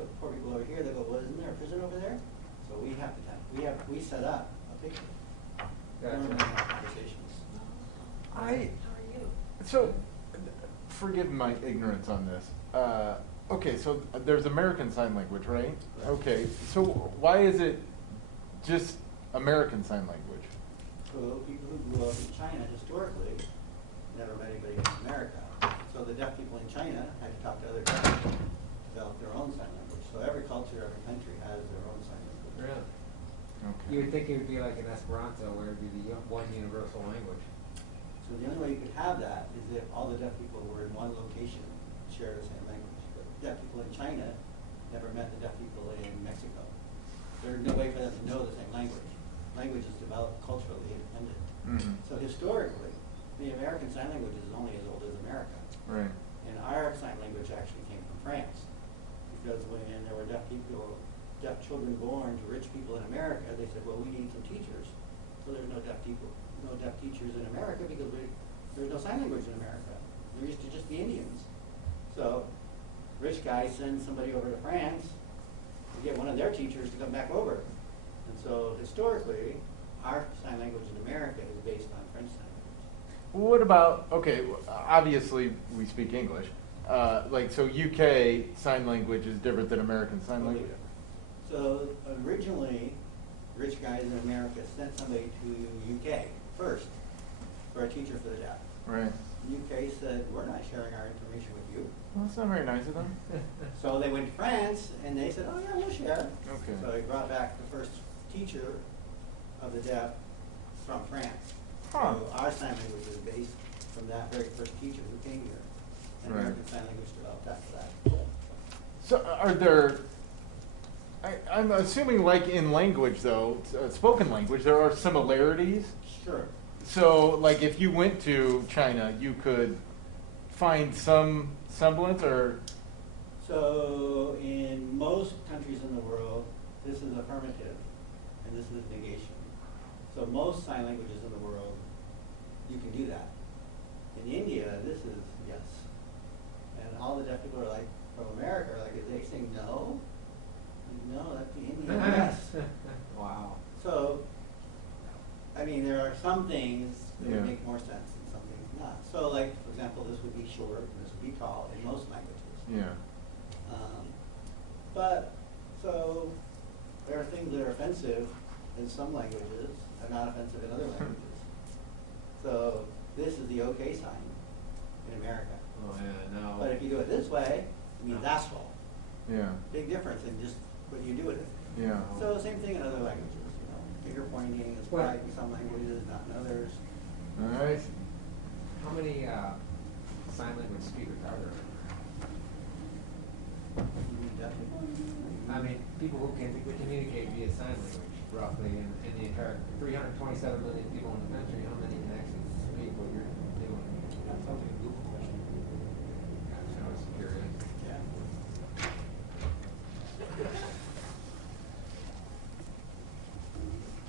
to poor people over here, they go, well, isn't there a prison over there? So we have to, we set up a picture. Conversations. So, forgive my ignorance on this. Okay, so there's American Sign Language, right? Okay, so why is it just American Sign Language? So people who grew up in China historically never met anybody in America. So the deaf people in China had to talk to other deaf people to develop their own sign language. So every culture, every country has their own sign language. Really? Okay. You would think it would be like an Esperanto, where it would be the one universal language. So the only way you could have that is if all the deaf people were in one location, share the same language. But deaf people in China never met the deaf people in Mexico. There's no way for them to know the same language. Language is developed culturally independent. Mm-hmm. So historically, the American Sign Language is only as old as America. Right. And our sign language actually came from France. Because when there were deaf people, deaf children born to rich people in America, they said, well, we need some teachers. So there's no deaf people, no deaf teachers in America because there's no sign language in America. There used to just be Indians. So rich guys send somebody over to France to get one of their teachers to come back over. And so historically, our sign language in America is based on French sign language. Well, what about, okay, obviously we speak English. Like, so UK Sign Language is different than American Sign Language? So originally, rich guys in America sent somebody to UK first for a teacher for the deaf. Right. UK said, we're not sharing our information with you. Well, that's not very nice of them. So they went to France and they said, oh yeah, we'll share. Okay. So they brought back the first teacher of the deaf from France. Huh. So our sign language is based from that very first teacher who came here. And Right. American Sign Language developed after that. So are there, I'm assuming like in language though, spoken language, there are similarities? Sure. So like if you went to China, you could find some semblance or? So in most countries in the world, this is affirmative and this is negation. So most sign languages in the world, you can do that. In India, this is yes. And all the deaf people are like, from America, are like, is they saying no? No, that's the Indian yes. Wow. So, I mean, there are some things that Yeah. would make more sense and some things not. So like, for example, this would be short and this would be tall in most languages. Yeah. But, so, there are things that are offensive in some languages and not offensive in other languages. So, this is the okay sign in America. Oh yeah, no. But if you do it this way, it means asshole. Yeah. Big difference in just what you do with it. Yeah. So, same thing in other languages, you know. Finger pointing is Well- right in some languages, not in others. All right. How many sign language speakers are there? You mean deaf people? I mean, people who can communicate via sign language, roughly, in the entire 327 million people in the country. How many can actually speak what you're doing? That's something a Google question. Gosh, I was curious. Yeah.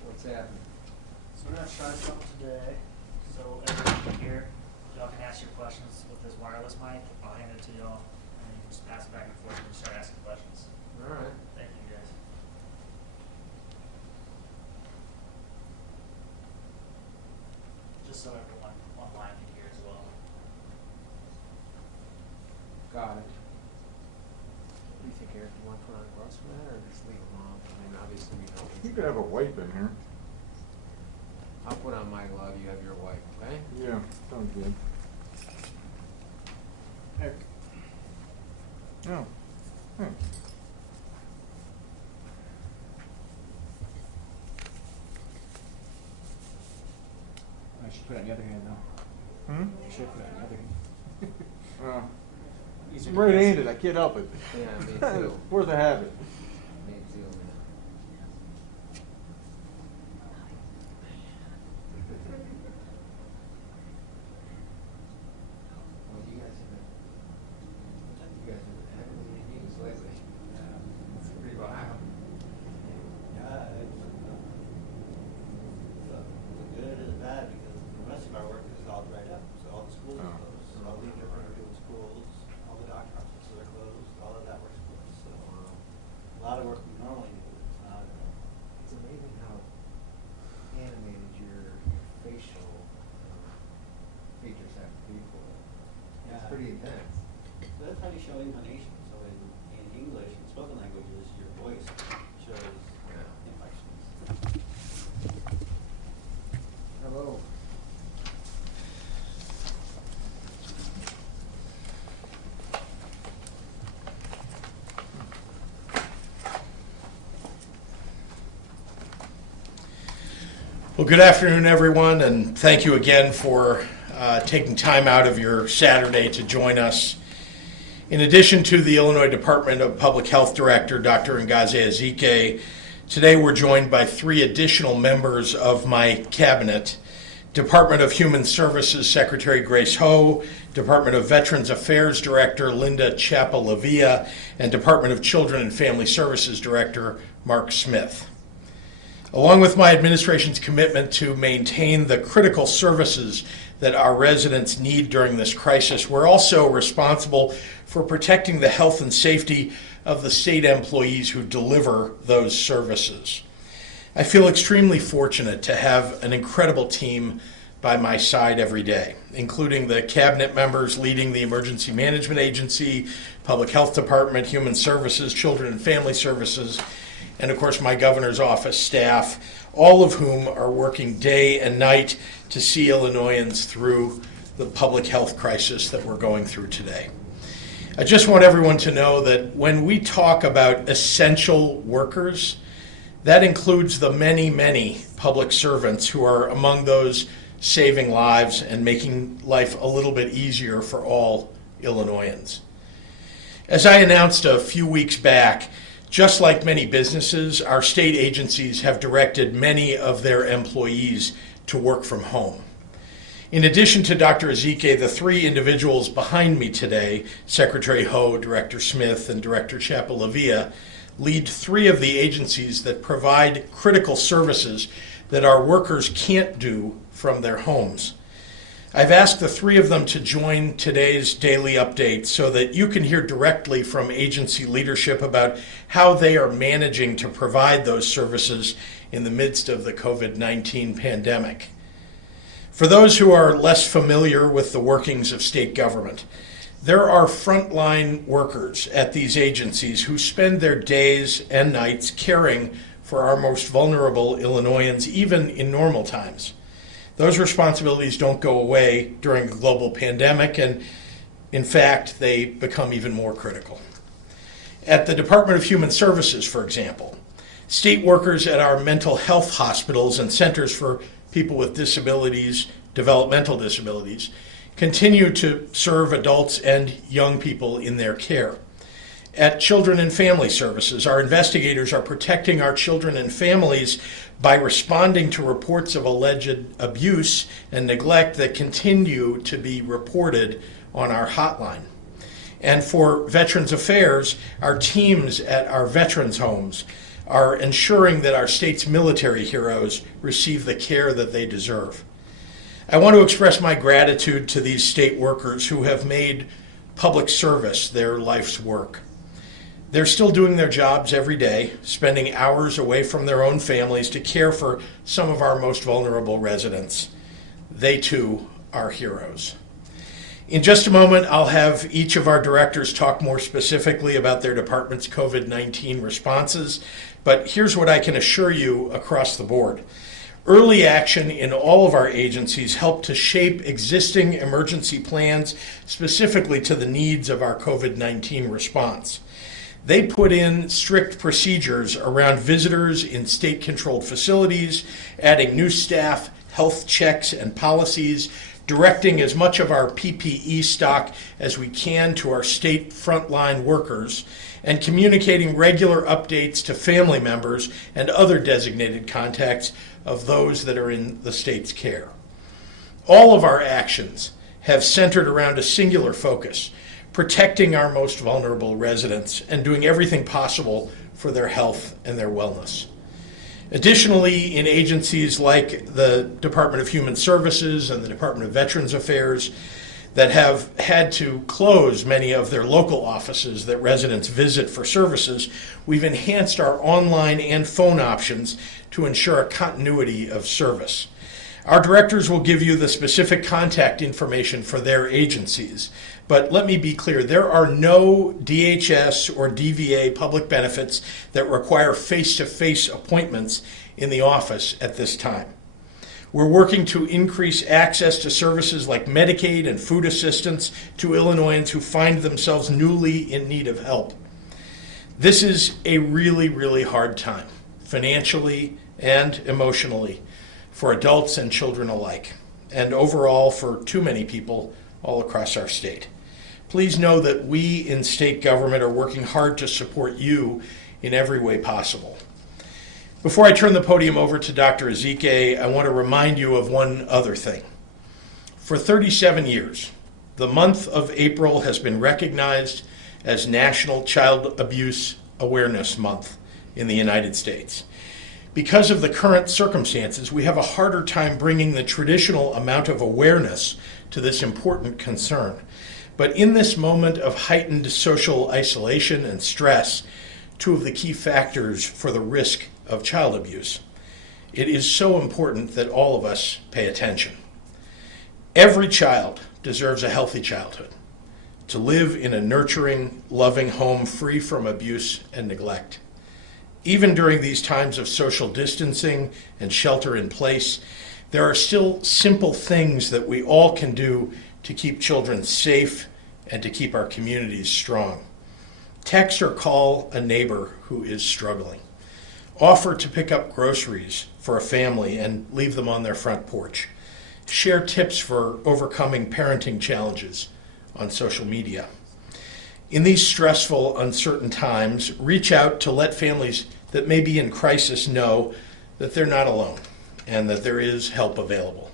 What's happening? So we're gonna try something today. So everyone here, y'all can ask your questions with this wireless mic. I'll hand it to y'all, and you can just pass it back and forth and start asking questions. All right. Thank you, guys. Just so everyone online can hear as well. Got it. What do you think, Eric? You want to put on gloves for that, or just leave them on? I mean, obviously we know. You could have a wipe in here. I'll put on my glove. You have your wipe, okay? Yeah, sounds good. Eric. No. Thanks. I should put it on the other hand though. Hmm? I should put it on the other hand. Well, Easier I'm to right-handed, guess. I can't help it. Yeah, me too. Where's the habit? Me too, man. Well, you guys have been having any meetings lately? It's pretty wild. Yeah, it's good as bad because the rest of our work is all dried up. So all the schools are closed. So all the interpretive schools, all the doctor offices are closed. All of that work's closed. So minutes. So that's how you show intonation. So in English, in spoken languages, your voice shows inflections. Hello. Well, good afternoon, everyone, and thank you again for taking time out of your Saturday to join us. In addition to the Illinois Department of Public Health Director, Dr. Ngozi Ezike, today we're joined by 3 additional members of my cabinet: Department of Human Services Secretary Grace Ho, Department of Veterans Affairs Director Linda Chapa-Lavia, and Department of Children and Family Services Director Mark Smith. Along with my administration's commitment to maintain the critical services that our residents need during this crisis, we're also responsible for protecting the health and safety of the state employees who deliver those services. I feel extremely fortunate to have an incredible team by my side every day, including the cabinet members leading the Emergency Management Agency, Public Health Department, Human Services, Children and Family Services, and of course my governor's office staff, all of whom are working day and night to see Illinoisans through the public health crisis that we're going through today. I just want everyone to know that when we talk about essential workers, that includes the many, many public servants who are among those saving lives and making life a little bit easier for all Illinoisans. As I announced a few weeks back, just like many businesses, our state agencies have directed many of their employees to work from home. In addition to Dr. Ezike, the 3 individuals behind me today, Secretary Ho, Director Smith, and Director Chapa-Lavia, lead 3 of the agencies that provide critical services that our workers can't do from their homes. I've asked the 3 of them to join today's daily update so that you can hear directly from agency leadership about how they are managing to provide those services in the midst of the COVID-19 pandemic. For those who are less familiar with the workings of state government, there are frontline workers at these agencies who spend their days and nights caring for our most vulnerable Illinoisans, even in normal times. Those responsibilities don't go away during a global pandemic, and in fact, they become even more critical. At the Department of Human Services, for example, state workers at our mental health hospitals and centers for people with disabilities, developmental disabilities, continue to serve adults and young people in their care. At Children and Family Services, our investigators are protecting our children and families by responding to reports of alleged abuse and neglect that continue to be reported on our hotline. And for Veterans Affairs, our teams at our veterans' homes are ensuring that our state's military heroes receive the care that they deserve. I want to express my gratitude to these state workers who have made public service their life's work. They're still doing their jobs every day, spending hours away from their own families to care for some of our most vulnerable residents. They too are heroes. In just a moment, I'll have each of our directors talk more specifically about their department's COVID-19 responses, but here's what I can assure you across the board. Early action in all of our agencies helped to shape existing emergency plans specifically to the needs of our COVID-19 response. They put in strict procedures around visitors in state-controlled facilities, adding new staff, health checks and policies, directing as much of our PPE stock as we can to our state frontline workers, and communicating regular updates to family members and other designated contacts of those that are in the state's care. All of our actions have centered around a singular focus: protecting our most vulnerable residents and doing everything possible for their health and their wellness. Additionally, in agencies like the Department of Human Services and the Department of Veterans Affairs that have had to close many of their local offices that residents visit for services, we've enhanced our online and phone options to ensure a continuity of service. Our directors will give you the specific contact information for their agencies. But let me be clear, there are no DHS or DVA public benefits that require face-to-face appointments in the office at this time. We're working to increase access to services like Medicaid and food assistance to Illinoisans who find themselves newly in need of help. This is a really, really hard time, financially and emotionally, for adults and children alike, and overall for too many people all across our state. Please know that we in state government are working hard to support you in every way possible. Before I turn the podium over to Dr. Ezike, I want to remind you of one other thing. For 37 years, the month of April has been recognized as National Child Abuse Awareness Month in the United States. Because of the current circumstances, we have a harder time bringing the traditional amount of awareness to this important concern. But in this moment of heightened social isolation and stress, two of the key factors for the risk of child abuse, it is so important that all of us pay attention. Every child deserves a healthy childhood, to live in a nurturing, loving home free from abuse and neglect. Even during these times of social distancing and shelter in place, there are still simple things that we all can do to keep children safe and to keep our communities strong. Text or call a neighbor who is struggling. Offer to pick up groceries for a family and leave them on their front porch. Share tips for overcoming parenting challenges on social media. In these stressful, uncertain times, reach out to let families that may be in crisis know that they're not alone and that there is help available.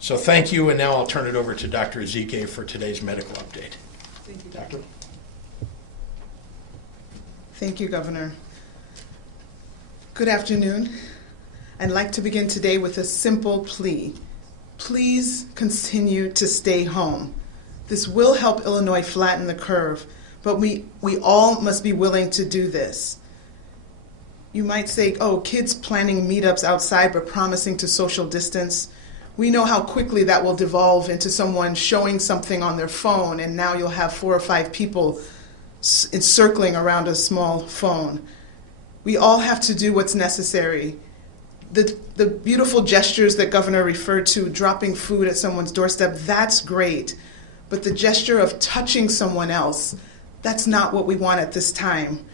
So thank you, and now I'll turn it over to Dr. Ezike for today's medical update. Thank you, Doctor. Thank you, Governor. Good afternoon. I'd like to begin today with a simple plea. Please continue to stay home. This will help Illinois flatten the curve, but we all must be willing to do this. You might say, oh, kids planning meetups outside but promising to social distance. We know how quickly that will devolve into someone showing something on their phone, and now you'll have 4 or 5 people encircling around a small phone. We all have to do what's necessary. The beautiful gestures that Governor referred to, dropping food at someone's doorstep, that's great. But the gesture of touching someone else, that's not what we want at this time.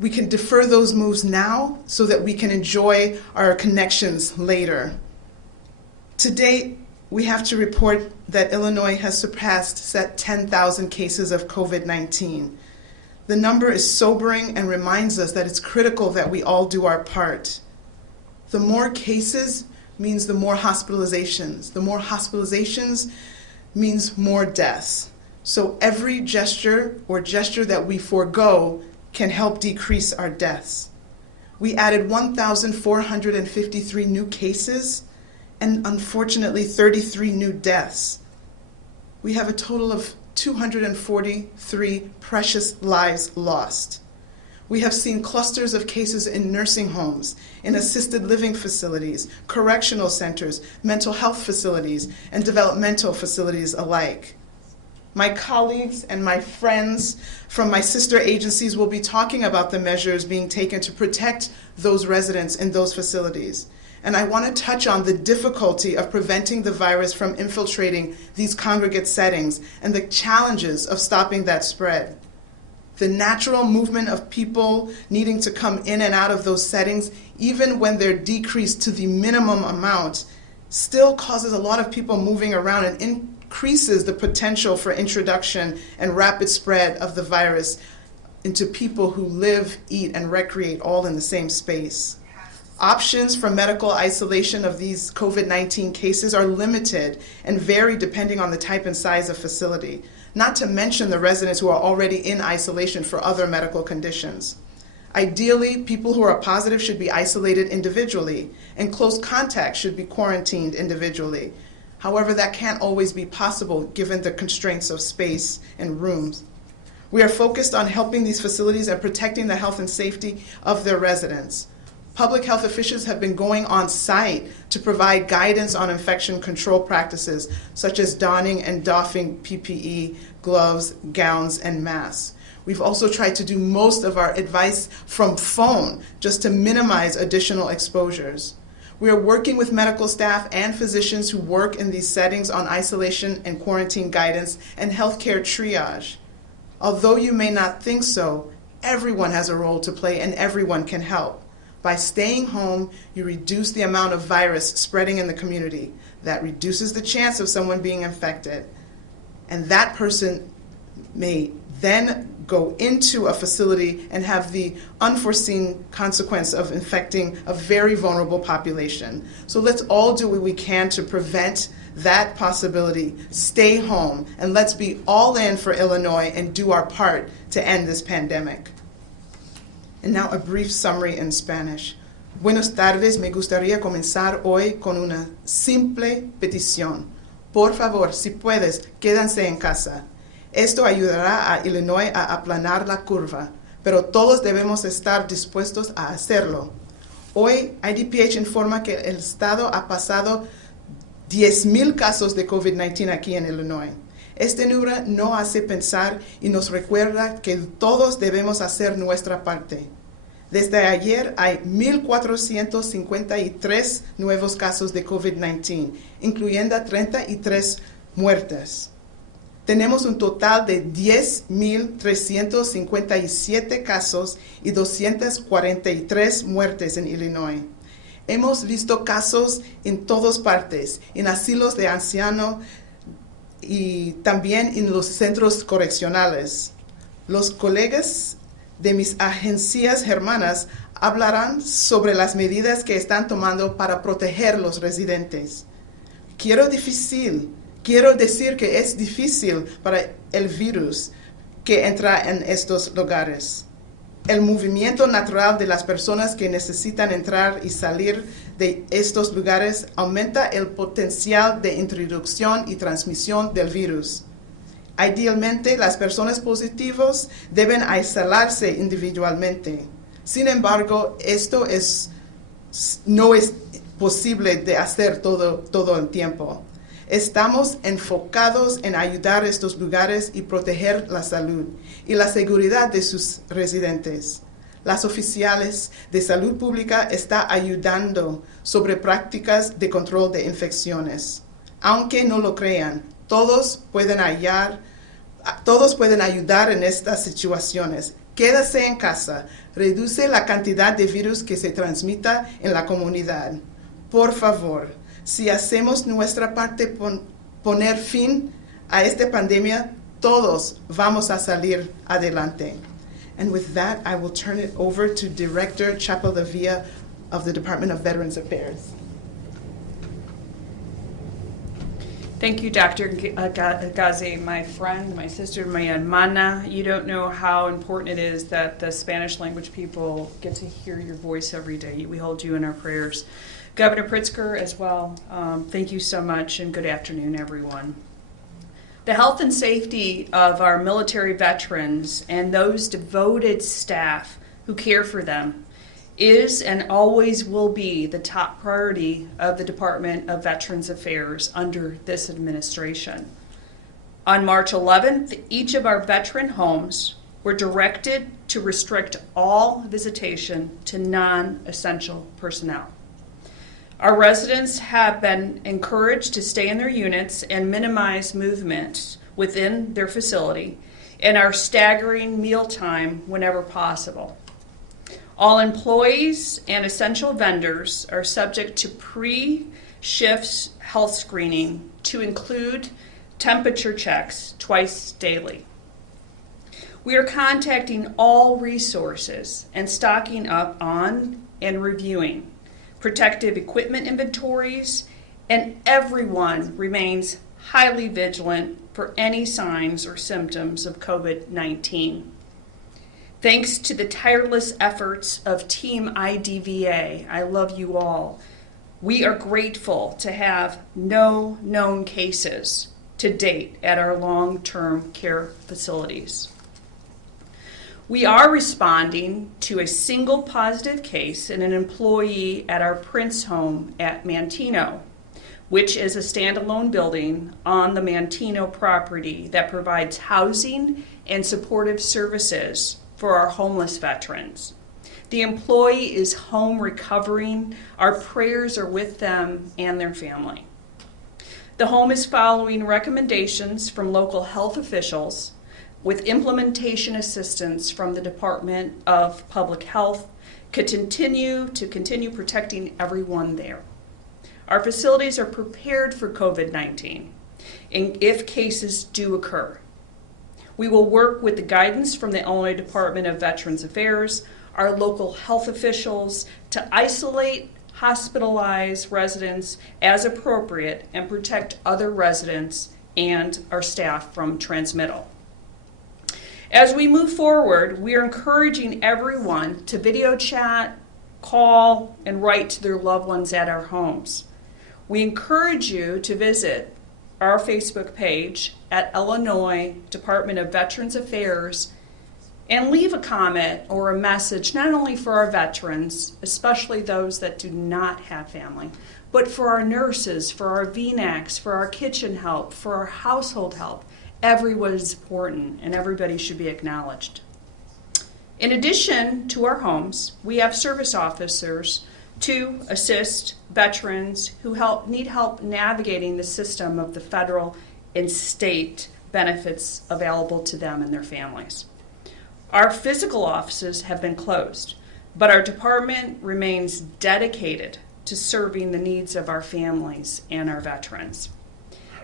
We can defer those moves now so that we can enjoy our connections later. To date, we have to report that Illinois has surpassed 10,000 cases of COVID-19. The number is sobering and reminds us that it's critical that we all do our part. The more cases means the more hospitalizations. The more hospitalizations means more deaths. So every gesture that we forego can help decrease our deaths. We added 1,453 new cases and unfortunately 33 new deaths. We have a total of 243 precious lives lost. We have seen clusters of cases in nursing homes, in assisted living facilities, correctional centers, mental health facilities, and developmental facilities alike. My colleagues and my friends from my sister agencies will be talking about the measures being taken to protect those residents in those facilities. And I want to touch on the difficulty of preventing the virus from infiltrating these congregate settings and the challenges of stopping that spread. The natural movement of people needing to come in and out of those settings, even when they're decreased to the minimum amount, still causes a lot of people moving around and increases the potential for introduction and rapid spread of the virus into people who live, eat, and recreate all in the same space. Options for medical isolation of these COVID-19 cases are limited and vary depending on the type and size of facility, not to mention the residents who are already in isolation for other medical conditions. Ideally, people who are positive should be isolated individually, and close contacts should be quarantined individually. However, that can't always be possible given the constraints of space and rooms. We are focused on helping these facilities and protecting the health and safety of their residents. Public health officials have been going on site to provide guidance on infection control practices, such as donning and doffing PPE, gloves, gowns, and masks. We've also tried to do most of our advice from phone, just to minimize additional exposures. We are working with medical staff and physicians who work in these settings on isolation and quarantine guidance and healthcare triage. Although you may not think so, everyone has a role to play and everyone can help. By staying home, you reduce the amount of virus spreading in the community. That reduces the chance of someone being infected. And that person may then go into a facility and have the unforeseen consequence of infecting a very vulnerable population. So let's all do what we can to prevent that possibility. Stay home, and let's be all in for Illinois and do our part to end this pandemic. And now a brief summary in Spanish. Buenas tardes, me gustaría comenzar hoy con una simple petición. Por favor, si puedes, quédense en casa. Esto ayudará a Illinois a aplanar la curva, pero todos debemos estar dispuestos a hacerlo. Hoy, IDPH informa que el Estado ha pasado 10,000 casos de COVID-19 aquí en Illinois. Este número nos hace pensar y nos recuerda que todos debemos hacer nuestra parte. Desde ayer hay 1,453 nuevos casos de COVID-19, incluyendo 33 muertes. Tenemos un total de 10,357 casos y 243 muertes en Illinois. Hemos visto casos en todas partes, en asilos de ancianos y también en los centros correccionales. Los colegas de mis agencias hermanas hablarán sobre las medidas que están tomando para proteger los residentes. Quiero decir que es difícil para el virus que entra en estos lugares. El movimiento natural de las personas que necesitan entrar y salir de estos lugares aumenta el potencial de introducción y transmisión del virus. Idealmente, las personas positivas deben aislarse individualmente. Sin embargo, esto no es posible de hacer todo el tiempo. Estamos enfocados en ayudar a estos lugares y proteger la salud y la seguridad de sus residentes. Las oficiales de salud pública están ayudando sobre prácticas de control de infecciones. Aunque no lo crean, todos pueden ayudar en estas situaciones. Quédese en casa, reduce la cantidad de virus que se transmita en la comunidad. Por favor, si hacemos nuestra parte poner fin a esta pandemia, todos vamos a salir adelante. And with that, I will turn it over to Director Chapel-Lavia of the Department of Veterans Affairs. Thank you, Dr. Gazi, my friend, my sister, my hermana. You don't know how important it is that the Spanish language people get to hear your voice every day. We hold you in our prayers. Governor Pritzker as well, thank you so much, and good afternoon, everyone. The health and safety of our military veterans and those devoted staff who care for them is and always will be the top priority of the Department of Veterans Affairs under this administration. On March 11th, each of our veteran homes were directed to restrict all visitation to non-essential personnel. Our residents have been encouraged to stay in their units and minimize movement within their facility and are staggering mealtime whenever possible. All employees and essential vendors are subject to pre-shift health screening to include temperature checks twice daily. We are contacting all resources and stocking up on and reviewing protective equipment inventories, and everyone remains highly vigilant for any signs or symptoms of COVID-19. Thanks to the tireless efforts of Team IDVA, I love you all, we are grateful to have no known cases to date at our long-term care facilities. We are responding to a single positive case in an employee at our Prince home at Mantino, which is a standalone building on the Mantino property that provides housing and supportive services for our homeless veterans. The employee is home recovering. Our prayers are with them and their family. The home is following recommendations from local health officials with implementation assistance from the Department of Public Health to continue protecting everyone there. Our facilities are prepared for COVID-19 and if cases do occur. We will work with the guidance from the Illinois Department of Veterans Affairs, our local health officials, to isolate, hospitalize residents as appropriate and protect other residents and our staff from transmittal. As we move forward, we are encouraging everyone to video chat, call, and write to their loved ones at our homes. We encourage you to visit our Facebook page at Illinois Department of Veterans Affairs and leave a comment or a message not only for our veterans, especially those that do not have family, but for our nurses, for our VNACs, for our kitchen help, for our household help. Everyone is important and everybody should be acknowledged. In addition to our homes, we have service officers to assist veterans who need help navigating the system of the federal and state benefits available to them and their families. Our physical offices have been closed, but our department remains dedicated to serving the needs of our families and our veterans.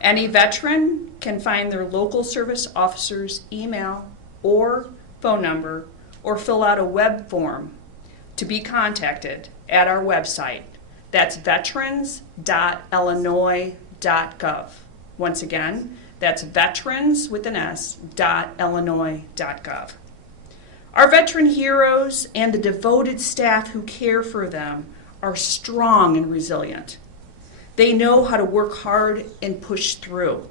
Any veteran can find their local service officer's email or phone number or fill out a web form to be contacted at our website. That's veterans.illinois.gov. Once again, that's veterans.illinois.gov. Our veteran heroes and the devoted staff who care for them are strong and resilient. They know how to work hard and push through.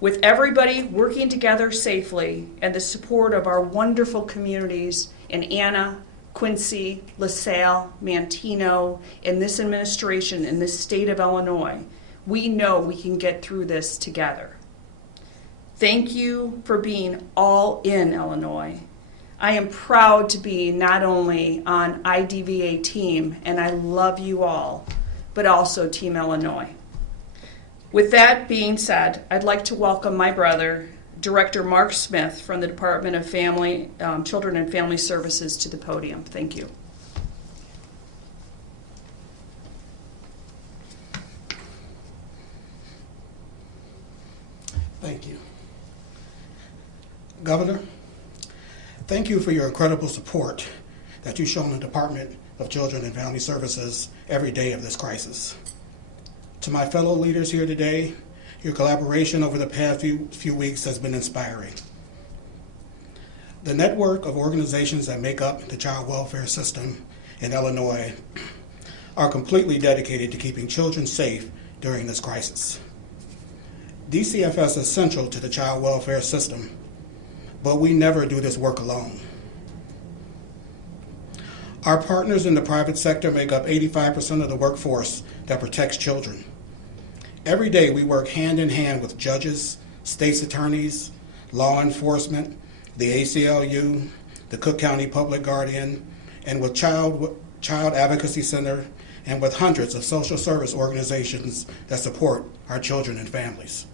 With everybody working together safely and the support of our wonderful communities in Anna, Quincy, LaSalle, Mantino, in this administration, in this state of Illinois, we know we can get through this together. Thank you for being all in Illinois. I am proud to be not only on IDVA team, and I love you all, but also Team Illinois. With that being said, I'd like to welcome my brother, Director Mark Smith from the Department of Family, Children and Family Services to the podium. Thank you. Thank you. Governor, thank you for your incredible support that you've shown the Department of Children and Family Services every day of this crisis. To my fellow leaders here today, your collaboration over the past few weeks has been inspiring. The network of organizations that make up the child welfare system in Illinois are completely dedicated to keeping children safe during this crisis. DCFS is central to the child welfare system, but we never do this work alone. Our partners in the private sector make up 85% of the workforce that protects children. Every day we work hand in hand with judges, state's attorneys, law enforcement, the ACLU, the Cook County Public Guardian, and with Child Advocacy Center, and with hundreds of social service organizations that support our children and families.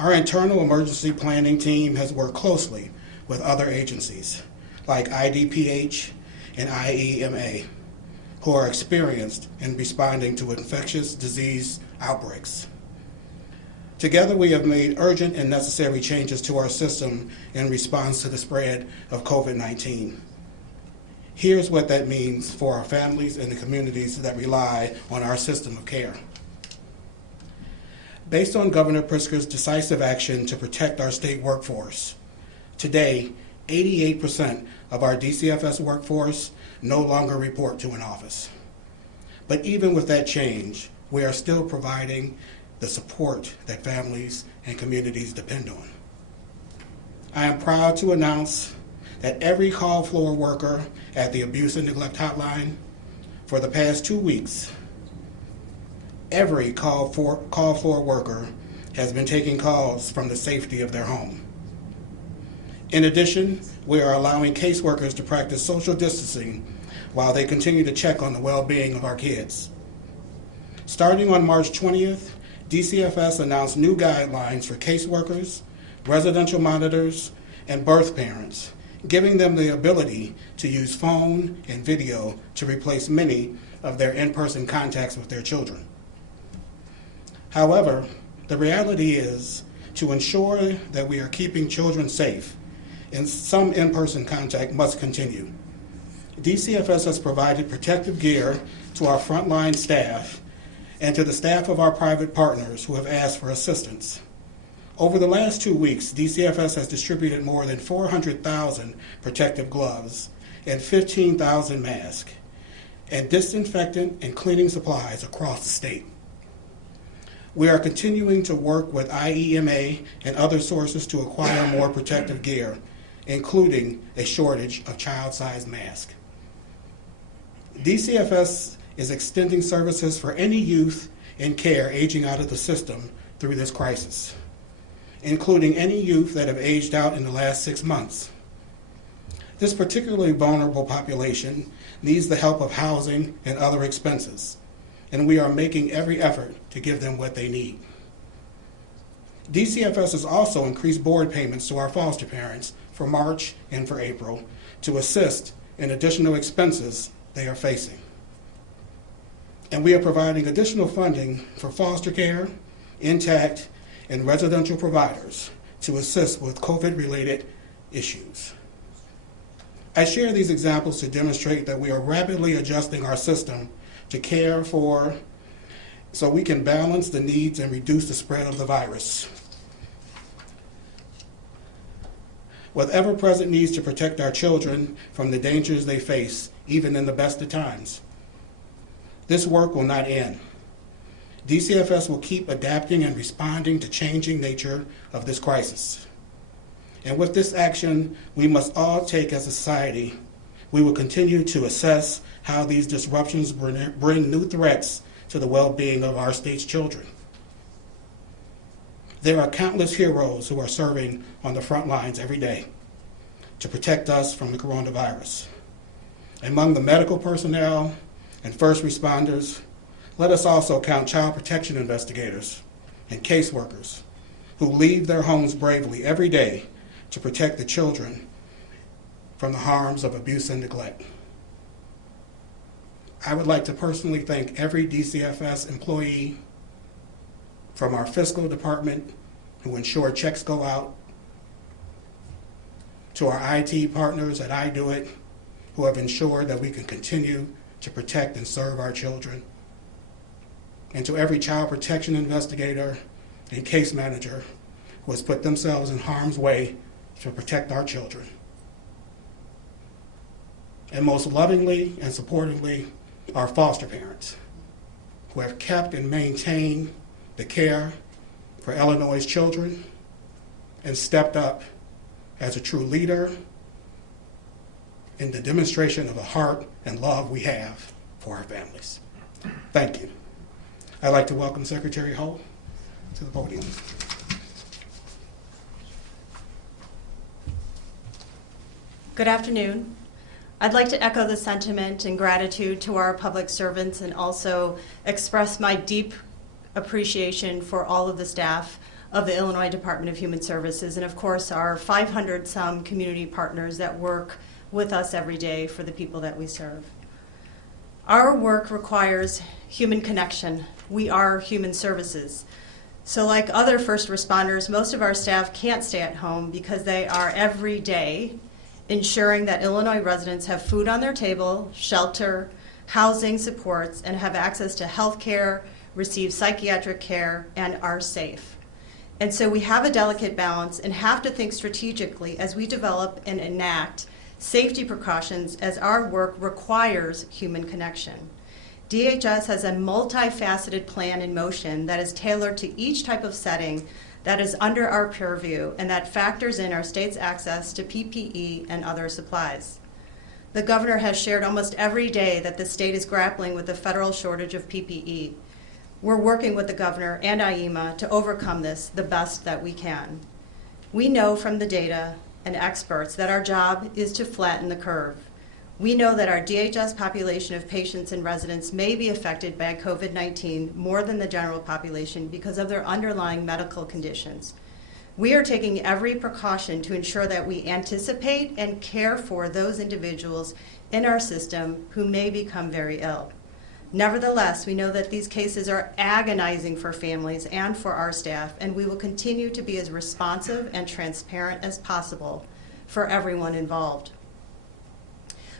Our internal emergency planning team has worked closely with other agencies like IDPH and IEMA, who are experienced in responding to infectious disease outbreaks. Together, we have made urgent and necessary changes to our system in response to the spread of COVID-19. Here's what that means for our families and the communities that rely on our system of care. Based on Governor Pritzker's decisive action to protect our state workforce, today, 88% of our DCFS workforce no longer report to an office. But even with that change, we are still providing the support that families and communities depend on. I am proud to announce that every call floor worker at the Abuse and Neglect Hotline for the past 2 weeks, every call floor worker has been taking calls from the safety of their home. In addition, we are allowing caseworkers to practice social distancing while they continue to check on the well-being of our kids. Starting on March 20th, DCFS announced new guidelines for caseworkers, residential monitors, and birth parents, giving them the ability to use phone and video to replace many of their in-person contacts with their children. However, the reality is, to ensure that we are keeping children safe, and some in-person contact must continue. DCFS has provided protective gear to our frontline staff and to the staff of our private partners who have asked for assistance. Over the last 2 weeks, DCFS has distributed more than 400,000 protective gloves and 15,000 masks and disinfectant and cleaning supplies across the state. We are continuing to work with IDVA and other sources to acquire more protective gear, including a shortage of child-sized masks. DCFS is extending services for any youth in care aging out of the system through this crisis, including any youth that have aged out in the last 6 months. This particularly vulnerable population needs the help of housing and other expenses, and we are making every effort to give them what they need. DCFS has also increased board payments to our foster parents for March and for April to assist in additional expenses they are facing. And we are providing additional funding for foster care, intact, and residential providers to assist with COVID-related issues. I share these examples to demonstrate that we are rapidly adjusting our system to care for so we can balance the needs and reduce the spread of the virus. With ever-present needs to protect our children from the dangers they face, even in the best of times. This work will not end. DCFS will keep adapting and responding to changing nature of this crisis. And with this action we must all take as a society, we will continue to assess how these disruptions bring new threats to the well-being of our state's children. There are countless heroes who are serving on the front lines every day to protect us from the coronavirus. Among the medical personnel and first responders, let us also count child protection investigators and caseworkers who leave their homes bravely every day to protect the children from the harms of abuse and neglect. I would like to personally thank every DCFS employee from our fiscal department who ensure checks go out, to our IT partners at IDVA who have ensured that we can continue to protect and serve our children, and to every child protection investigator and case manager who has put themselves in harm's way to protect our children. And most lovingly and supportingly, our foster parents who have kept and maintained the care for Illinois' children and stepped up as a true leader in the demonstration of the heart and love we have for our families. Thank you. I'd like to welcome Secretary Hull to the podium. Good afternoon. I'd like to echo the sentiment and gratitude to our public servants and also express my deep appreciation for all of the staff of the Illinois Department of Human Services and of course our 500-some community partners that work with us every day for the people that we serve. Our work requires human connection. We are human services. So like other first responders, most of our staff can't stay at home because they are every day ensuring that Illinois residents have food on their table, shelter, housing supports, and have access to health care, receive psychiatric care, and are safe. And so we have a delicate balance and have to think strategically as we develop and enact safety precautions as our work requires human connection. DHS has a multifaceted plan in motion that is tailored to each type of setting that is under our purview and that factors in our state's access to PPE and other supplies. The governor has shared almost every day that the state is grappling with the federal shortage of PPE. We're working with the governor and IEMA to overcome this the best that we can. We know from the data and experts that our job is to flatten the curve. We know that our DHS population of patients and residents may be affected by COVID-19 more than the general population because of their underlying medical conditions. We are taking every precaution to ensure that we anticipate and care for those individuals in our system who may become very ill. Nevertheless, we know that these cases are agonizing for families and for our staff, and we will continue to be as responsive and transparent as possible for everyone involved.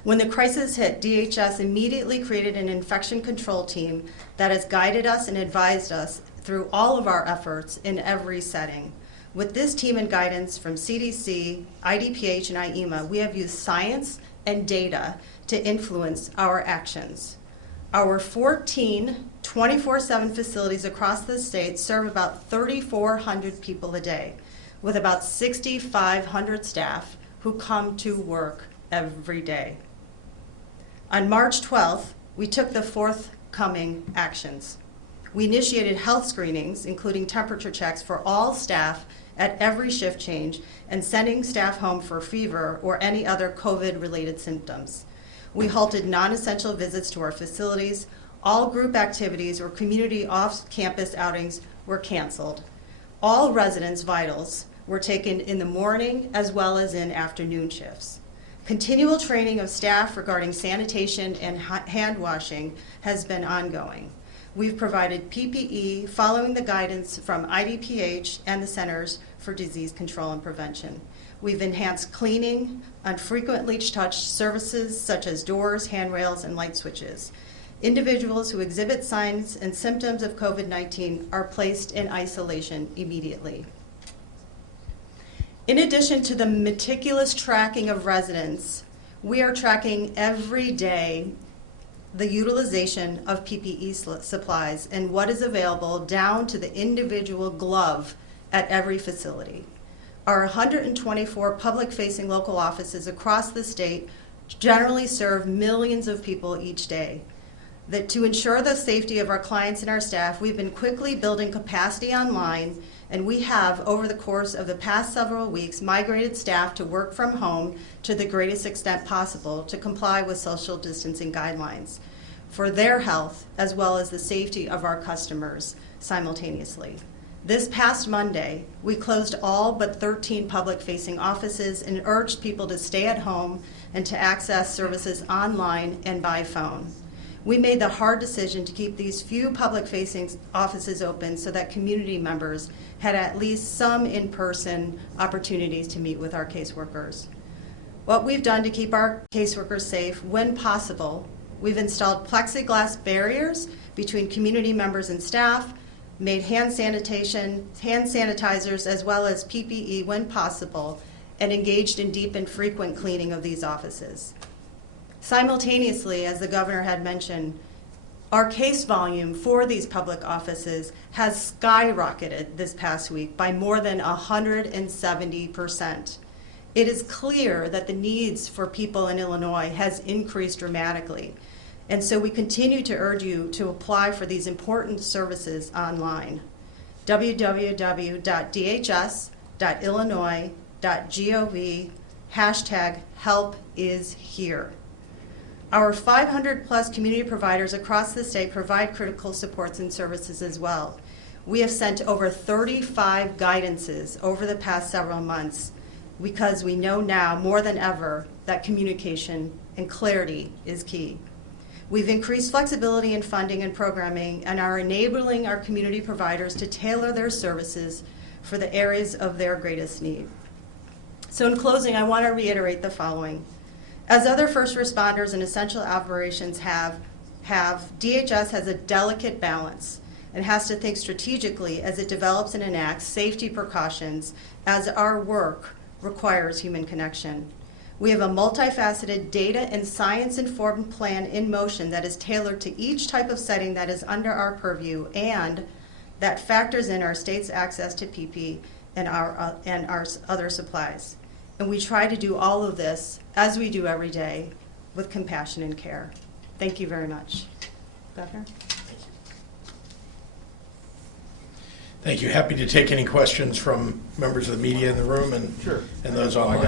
When the crisis hit, DHS immediately created an infection control team that has guided us and advised us through all of our efforts in every setting. With this team and guidance from CDC, IDPH, and IEMA, we have used science and data to influence our actions. Our 14 24/7 facilities across the state serve about 3,400 people a day, with about 6,500 staff who come to work every day. On March 12th, we took the forthcoming actions. We initiated health screenings, including temperature checks for all staff at every shift change and sending staff home for fever or any other COVID-related symptoms. We halted non-essential visits to our facilities. All group activities or community off-campus outings were canceled. All residents' vitals were taken in the morning as well as in afternoon shifts. Continual training of staff regarding sanitation and hand washing has been ongoing. We've provided PPE following the guidance from IDPH and the Centers for Disease Control and Prevention. We've enhanced cleaning on frequently touched surfaces such as doors, handrails, and light switches. Individuals who exhibit signs and symptoms of COVID-19 are placed in isolation immediately. In addition to the meticulous tracking of residents, we are tracking every day the utilization of PPE supplies and what is available down to the individual glove at every facility. Our 124 public-facing local offices across the state generally serve millions of people each day. To ensure the safety of our clients and our staff, we've been quickly building capacity online, and we have, over the course of the past several weeks, migrated staff to work from home to the greatest extent possible to comply with social distancing guidelines for their health as well as the safety of our customers simultaneously. This past Monday, we closed all but 13 public-facing offices and urged people to stay at home and to access services online and by phone. We made the hard decision to keep these few public-facing offices open so that community members had at least some in-person opportunities to meet with our caseworkers. What we've done to keep our caseworkers safe when possible, we've installed plexiglass barriers between community members and staff, made hand sanitizers as well as PPE when possible, and engaged in deep and frequent cleaning of these offices. Simultaneously, as the governor had mentioned, our case volume for these public offices has skyrocketed this past week by more than 170%. It is clear that the needs for people in Illinois has increased dramatically. And so we continue to urge you to apply for these important services online. www.dhs.illinois.gov #HelpIsHere. Our 500 plus community providers across the state provide critical supports and services as well. We have sent over 35 guidances over the past several months because we know now more than ever that communication and clarity is key. We've increased flexibility in funding and programming and are enabling our community providers to tailor their services for the areas of their greatest need. So in closing, I want to reiterate the following. As other first responders and essential operations have, DHS has a delicate balance and has to think strategically as it develops and enacts safety precautions as our work requires human connection. We have a multifaceted data and science-informed plan in motion that is tailored to each type of setting that is under our purview and that factors in our state's access to PPE and our other supplies. And we try to do all of this, as we do every day, with compassion and care. Thank you very much. Governor? Thank you. Happy to take any questions from members of the media in the room and those online.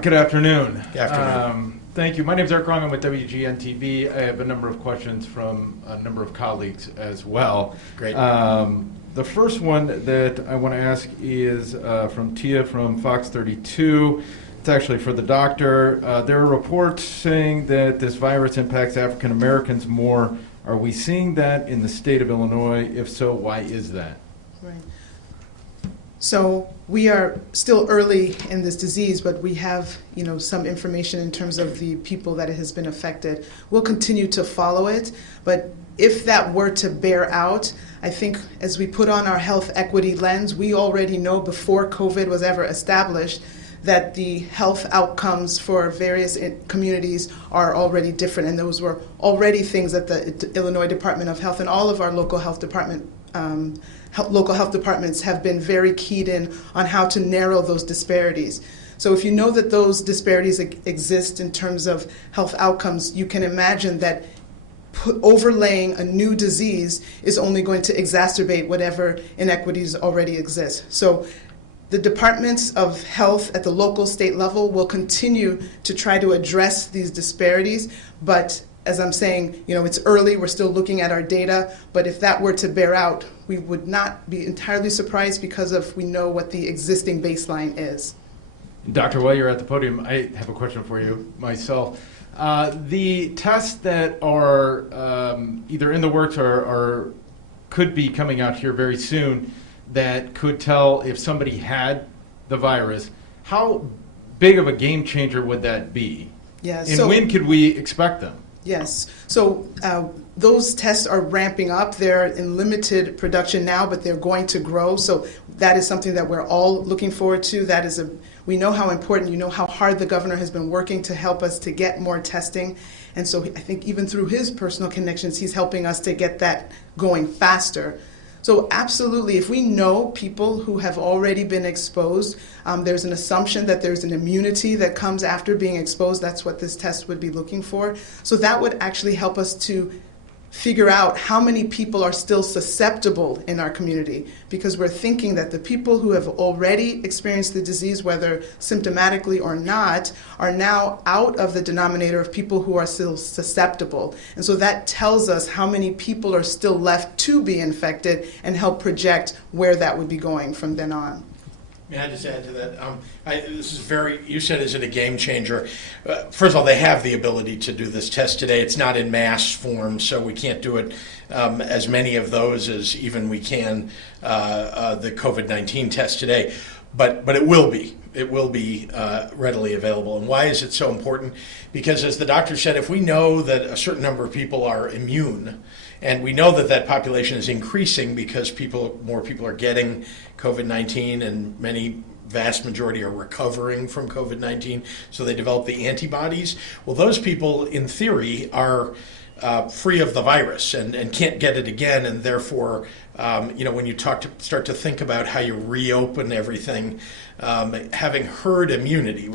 Good afternoon. Good afternoon. Thank you. My name is Eric Wrong. I'm with WGNTV. I have a number of questions from a number of colleagues as well. Great. The first one that I want to ask is from Tia from Fox 32. It's actually for the doctor. There are reports saying that this virus impacts African Americans more. Are we seeing that in the state of Illinois? If so, why is that? Right. So we are still early in this disease, but we have, some information in terms of the people that it has been affected. We'll continue to follow it, but if that were to bear out, I think as we put on our health equity lens, we already know before COVID was ever established that the health outcomes for various communities are already different, and those were already things that the Illinois Department of Health and all of our local health departments have been very keyed in on how to narrow those disparities. So if you know that those disparities exist in terms of health outcomes, you can imagine that overlaying a new disease is only going to exacerbate whatever inequities already exist. So the departments of health at the local, state level will continue to try to address these disparities, but as I'm saying, it's early, we're still looking at our data, but if that were to bear out, we would not be entirely surprised because we know what the existing baseline is. Doctor, while you're at the podium, I have a question for you myself. The tests that are either in the works or could be coming out here very soon that could tell if somebody had the virus, how big of a game changer would that be? Yeah, and when could we expect them? Yes. So those tests are ramping up. They're in limited production now, but they're going to grow. So that is something that we're all looking forward to. We know how important, how hard the governor has been working to help us to get more testing. And so I think even through his personal connections, he's helping us to get that going faster. So absolutely, if we know people who have already been exposed, there's an assumption that there's an immunity that comes after being exposed. That's what this test would be looking for. So that would actually help us to figure out how many people are still susceptible in our community, because we're thinking that the people who have already experienced the disease, whether symptomatically or not, are now out of the denominator of people who are still susceptible. And so that tells us how many people are still left to be infected and help project where that would be going from then on. May I just add to that? This is you said, is it a game changer? First of all, they have the ability to do this test today. It's not in mass form, so we can't do it as many of those as even we can the COVID-19 test today. But it will be. It will be readily available. And why is it so important? Because as the doctor said, if we know that a certain number of people are immune, and we know that population is increasing because more people are getting COVID-19 and vast majority are recovering from COVID-19, so they develop the antibodies. Well, those people, in theory, are free of the virus and can't get it again, and therefore, when you start to think about how you reopen everything, having herd immunity,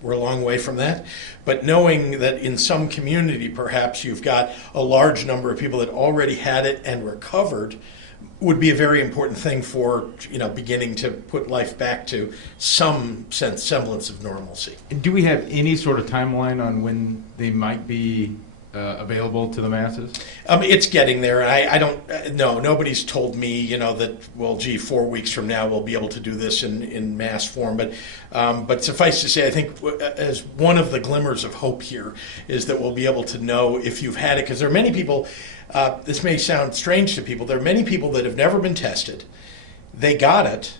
we're a long way from that, but knowing that in some community, perhaps you've got a large number of people that already had it and recovered, would be a very important thing for beginning to put life back to some semblance of normalcy. Do we have any sort of timeline on when they might be available to the masses? It's getting there. I don't know. Nobody's told me, that, 4 weeks from now we'll be able to do this in mass form. But suffice to say, I think as one of the glimmers of hope here is that we'll be able to know if you've had it, because there are many people. This may sound strange to people. There are many people that have never been tested. They got it.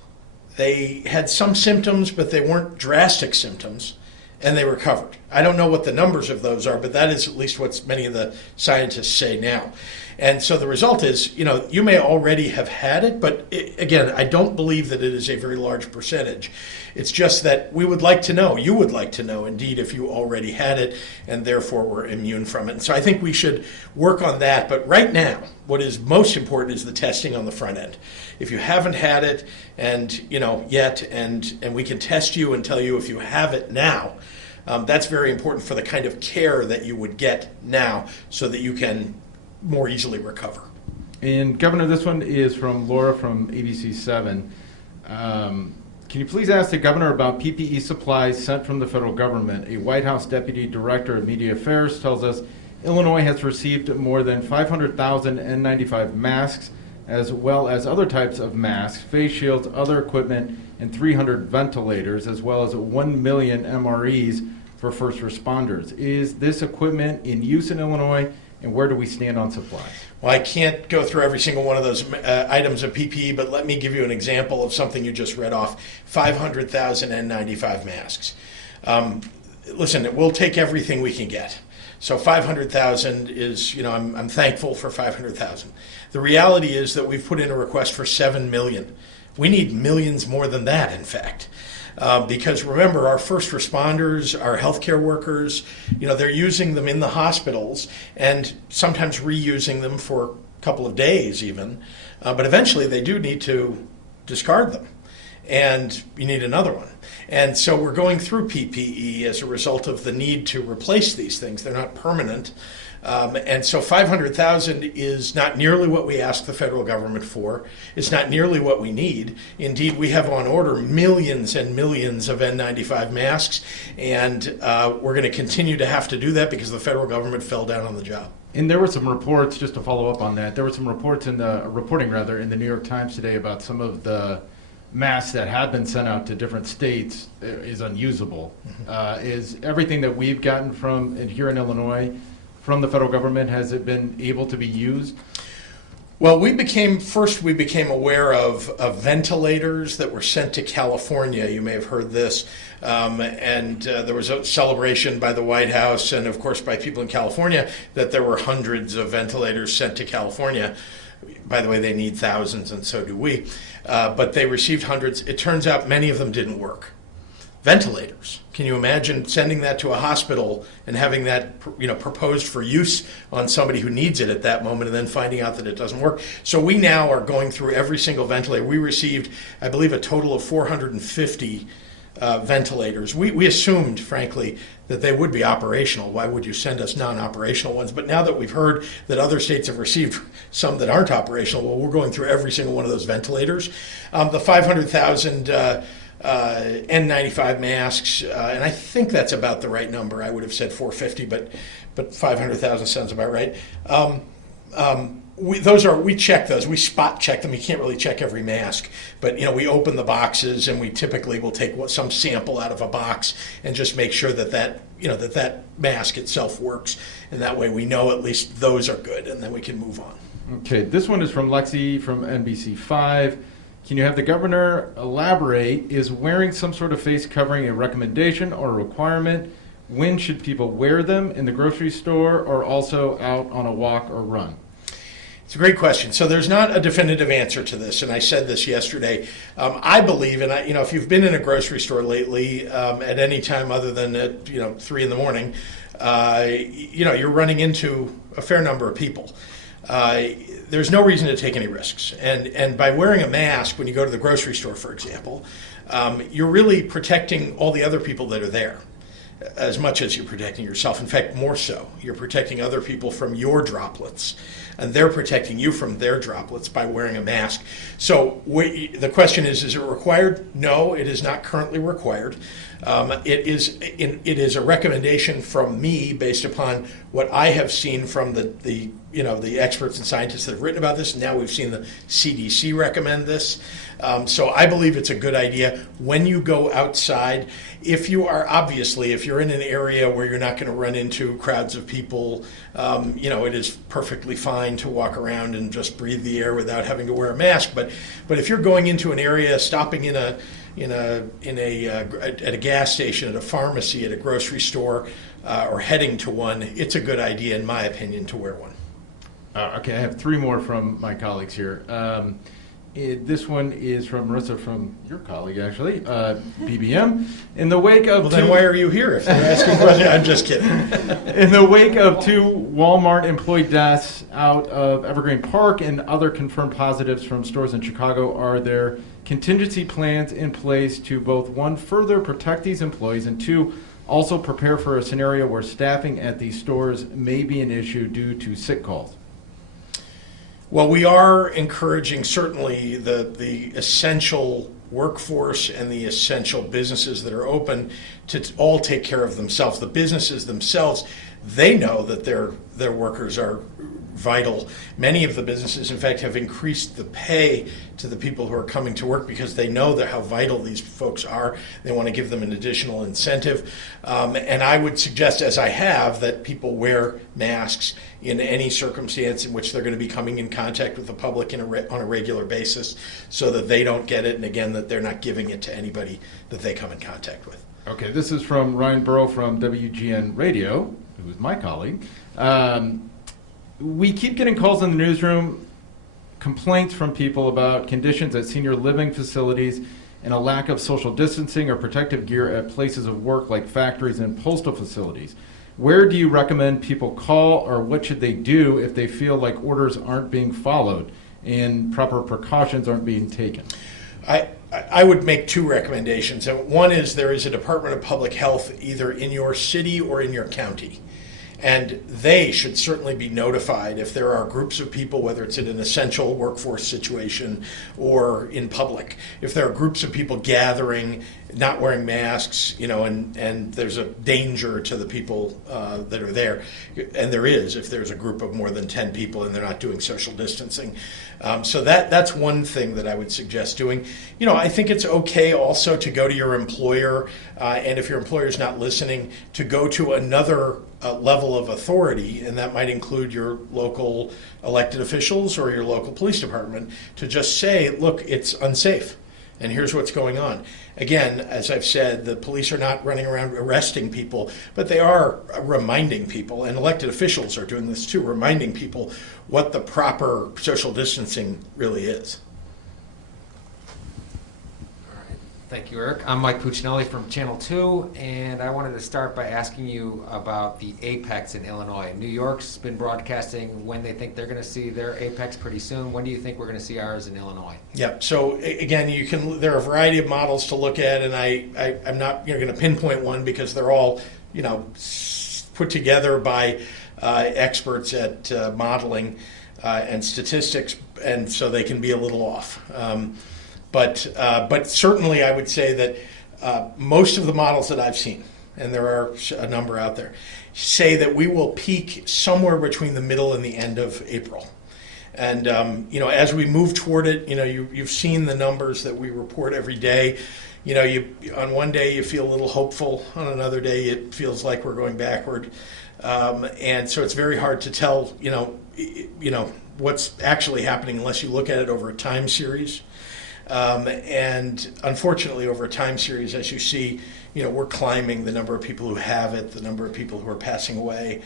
They had some symptoms, but they weren't drastic symptoms. and they recovered. I don't know what the numbers of those are, but that is at least what many of the scientists say now. And so the result is, you may already have had it, but again, I don't believe that it is a very large percentage. It's just that we would like to know, you would like to know, indeed, if you already had it and therefore were immune from it. And so I think we should work on that. But right now, what is most important is the testing on the front end. If you haven't had it and yet, and we can test you and tell you if you have it now, that's very important for the kind of care that you would get now so that you can more easily recover. And Governor, this one is from Laura from ABC 7. Can you please ask the governor about PPE supplies sent from the federal government? A White House Deputy Director of Media Affairs tells us Illinois has received more than 500,000 N95 masks, as well as other types of masks, face shields, other equipment, and 300 ventilators, as well as 1 million MREs for first responders. Is this equipment in use in Illinois, and where do we stand on supplies? Well, I can't go through every single one of those items of PPE, but let me give you an example of something you just read off. 500,000 N95 masks. Listen, we'll take everything we can get. So 500,000 is, I'm thankful for 500,000. The reality is that we've put in a request for 7 million. We need millions more than that, in fact. Because remember, our first responders, our healthcare workers, they're using them in the hospitals and sometimes reusing them for a couple of days even. But eventually they do need to discard them. And you need another one. And so we're going through PPE as a result of the need to replace these things. They're not permanent. And so 500,000 is not nearly what we asked the federal government for. It's not nearly what we need. Indeed, we have on order millions and millions of N95 masks, and we're going to continue to have to do that because the federal government fell down on the job. And there were some reports, just to follow up on that, there were some reports in the reporting in the New York Times today about some of the masks that have been sent out to different states is unusable. Is everything that we've gotten from here in Illinois from the federal government, has it been able to be used? Well, we became aware of ventilators that were sent to California. You may have heard this. And there was a celebration by the White House and, of course, by people in California that there were hundreds of ventilators sent to California. By the way, they need thousands, and so do we. But they received hundreds. It turns out many of them didn't work. Ventilators. Can you imagine sending that to a hospital and having that proposed for use on somebody who needs it at that moment and then finding out that it doesn't work? So we now are going through every single ventilator. We received, I believe, a total of 450 ventilators. We assumed, frankly, that they would be operational. Why would you send us non-operational ones? But now that we've heard that other states have received some that aren't operational, well, we're going through every single one of those ventilators. The 500,000 N95 masks, and I think that's about the right number. I would have said 450, but 500,000 sounds about right. We check those. We spot check them. You can't really check every mask, but we open the boxes and we typically will take some sample out of a box and just make sure that mask itself works, and that way we know at least those are good, and then we can move on. Okay, this one is from Lexi from NBC5. Can you have the governor elaborate? Is wearing some sort of face covering a recommendation or a requirement? When should people wear them? In the grocery store or also out on a walk or run? It's a great question. So there's not a definitive answer to this, and I said this yesterday. I believe, and if you've been in a grocery store lately at any time other than at 3 in the morning, you're running into a fair number of people. There's no reason to take any risks. And by wearing a mask when you go to the grocery store, for example, you're really protecting all the other people that are there as much as you're protecting yourself. In fact, more so. You're protecting other people from your droplets, and they're protecting you from their droplets by wearing a mask. So the question is it required? No, it is not currently required. It is a recommendation from me based upon what I have seen from the experts and scientists that have written about this. Now we've seen the CDC recommend this. So I believe it's a good idea when you go outside. If you're in an area where you're not going to run into crowds of people, it is perfectly fine to walk around and just breathe the air without having to wear a mask. But if you're going into an area, stopping in a at a gas station, at a pharmacy, at a grocery store, or heading to one, it's a good idea, in my opinion, to wear one. Okay, I have three more from my colleagues here. This one is from Marissa, from your colleague, actually, BBM. In the wake of Well, then why are you here if you're asking questions? I'm just kidding. In the wake of 2 Walmart employee deaths out of Evergreen Park and other confirmed positives from stores in Chicago, are there contingency plans in place to both, 1, further protect these employees, and 2, also prepare for a scenario where staffing at these stores may be an issue due to sick calls? Well, we are encouraging certainly the essential workforce and the essential businesses that are open to all take care of themselves. The businesses themselves, they know that their workers are vital. Many of the businesses, in fact, have increased the pay to the people who are coming to work because they know that how vital these folks are. They want to give them an additional incentive. And I would suggest, as I have, that people wear masks in any circumstance in which they're going to be coming in contact with the public on a regular basis, so that they don't get it, and again, that they're not giving it to anybody that they come in contact with. Okay, this is from Ryan Burrow from WGN Radio, who is my colleague. We keep getting calls in the newsroom, complaints from people about conditions at senior living facilities and a lack of social distancing or protective gear at places of work like factories and postal facilities. Where do you recommend people call, or what should they do if they feel like orders aren't being followed and proper precautions aren't being taken? I would make 2 recommendations. One is there is a Department of Public Health either in your city or in your county. And they should certainly be notified if there are groups of people, whether it's in an essential workforce situation or in public. If there are groups of people gathering, not wearing masks, and there's a danger to the people that are there, and there is if there's a group of more than 10 people and they're not doing social distancing. So that's one thing that I would suggest doing. I think it's okay also to go to your employer, and if your employer is not listening, to go to another level of authority, and that might include your local elected officials or your local police department, to just say, look, it's unsafe, and here's what's going on. Again, as I've said, the police are not running around arresting people, but they are reminding people, and elected officials are doing this too, reminding people what the proper social distancing really is. Thank you, Eric. I'm Mike Puccinelli from Channel 2, and I wanted to start by asking you about the Apex in Illinois. New York's been broadcasting when they think they're going to see their Apex pretty soon. When do you think we're going to see ours in Illinois? Yeah, so again, there are a variety of models to look at, and I'm not going to pinpoint one because they're all put together by experts at modeling and statistics, and so they can be a little off. But certainly I would say that most of the models that I've seen, and there are a number out there, say that we will peak somewhere between the middle and the end of April. And as we move toward it, you've seen the numbers that we report every day. On one day you feel a little hopeful, on another day it feels like we're going backward, and so it's very hard to tell what's actually happening unless you look at it over a time series. And unfortunately, over a time series, as you see, we're climbing the number of people who have it, the number of people who are passing away.